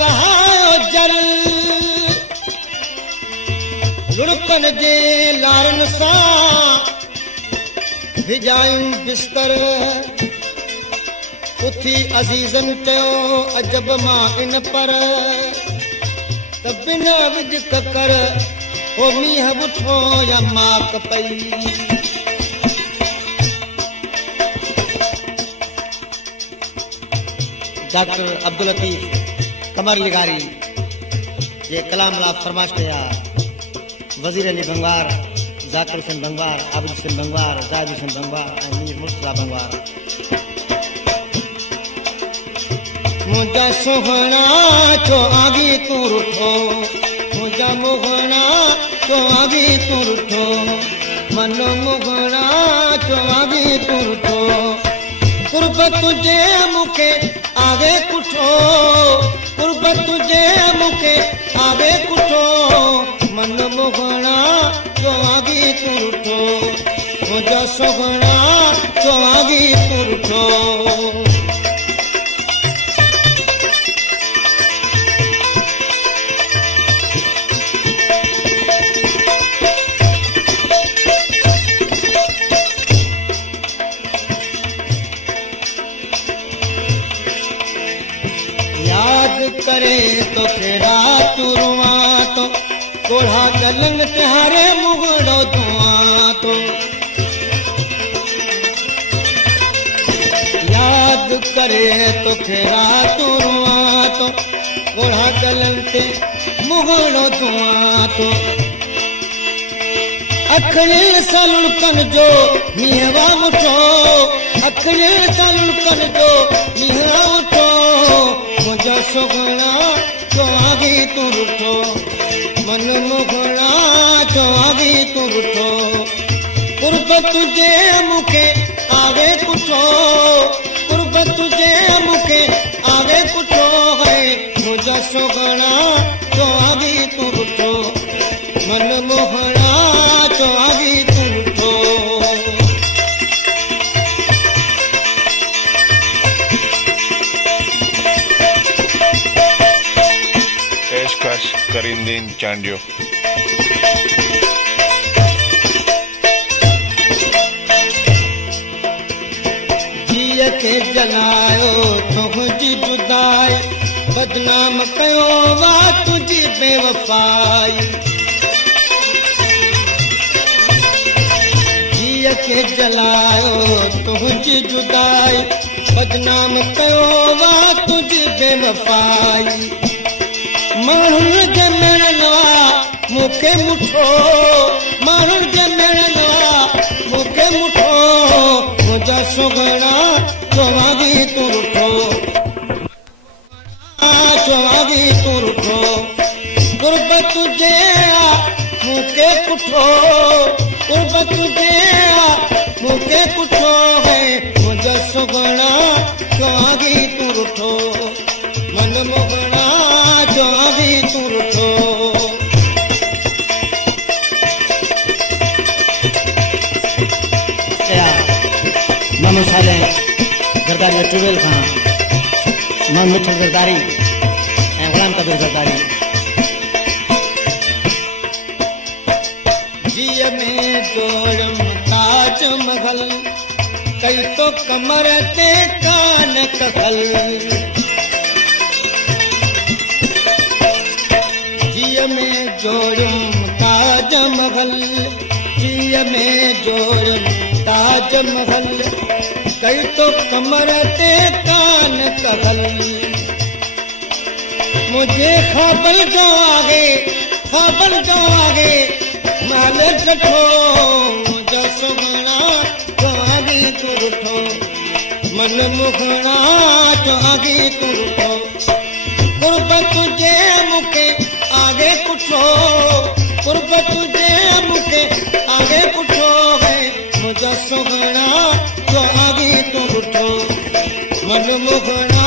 वहायो जल लुड़कन जे लारन सां भिजायूं बिस्तर उथी अज़ीज़न चयो अजब मां इन पर त बिना विज ककर ओ मींहं बुठो या माक पई डॉक्टर अब्दुल लतीफ़ कमर लिगारी ये कलाम लाभ फरमाश कया वज़ीर अली भंगवार ज़ाकिर हुसैन भंगवार आबिद हुसैन भंगवार ज़ाहिद हुसैन भंगवार ऐं मीर मुर्तज़ा भंगवार मुंहिंजा सुहिणा छो आगी तूं रुठो मुंहिंजा मुहिणा छो आगी तूं रुठो मन मुहिणा छो आगी तूं रुठो कुर्ब तुझे मूंखे आगे कुठो कुर्ब तुझे मूंखे आगे कुठो मन मुहिणा छो आगी तूं रुठो मुंहिंजा सुहिणा छो आगी तूं रुठो करे तो तेरा तुरुआ तो कोढ़ा गलंग तिहारे मुगड़ो धुआ तो याद करे तो तेरा तुरुआ तो कोढ़ा गलंग ते मुगड़ो धुआ तो अखिल सलुकन जो मीहवा मुठो अखिल सलुकन जो मीहवा मुठो मुंहिंजा सुहिणा छो आगी तूं रुठो मन मुहिणा छो आगी तूं रुठो कुर्ब तुझे मूंखे आगे कुठो कुर्ब तुझे मूंखे आगे कुठो है मुंहिंजा सुहिणा छो आगी तूं रुठो मन मुहिणा छो आगी तूं रुठो करींदीन चांडियो जीअ खे जलायो तुंहिंजी जुदाई बदनाम कयो वा तुंहिंजी बेवफाई जीअ खे जलायो तुंहिंजी जुदाई बदनाम कयो वा तुंहिंजी बेवफाई माण्हुनि जे मिलनवा मूंखे मुठो माण्हुनि जे मिलनवा मूंखे मुठो मुंहिंजा सुहिणा छो आगी तूं रुठो छो आगी तूं रुठो कुर्ब तुझे मूंखे कुठो कुर्ब तुझे मूंखे कुठो है मुंहिंजा सुहिणा छो आगी तूं रुठो मन मुहिणा छो आगी तूं रुठो मामू साहिब ज़रदारी ट्यूबवेल खां मां मिठल ज़रदारी ऐं ग़ुलाम कबीर ज़रदारी जीअ में जोड़म ताज महल कई तो कमर ते कान कखल जीअ में जोड़म ताज महल जीअ में जोड़म ताज महल कई तो कमर ते कान कखल मुझे ख़बर गवागे महल कठो मुंहिंजा सुहिणा छो आगी तूं रुठो मन मुहिणा छो आगी तूं रुठो कुर्ब तुझे मूंखे आगे कुठो कुर्ब तुझे मूंखे आगे कुठो है मुंहिंजा सुहिणा छो आगी तूं रुठो मन मुहिणा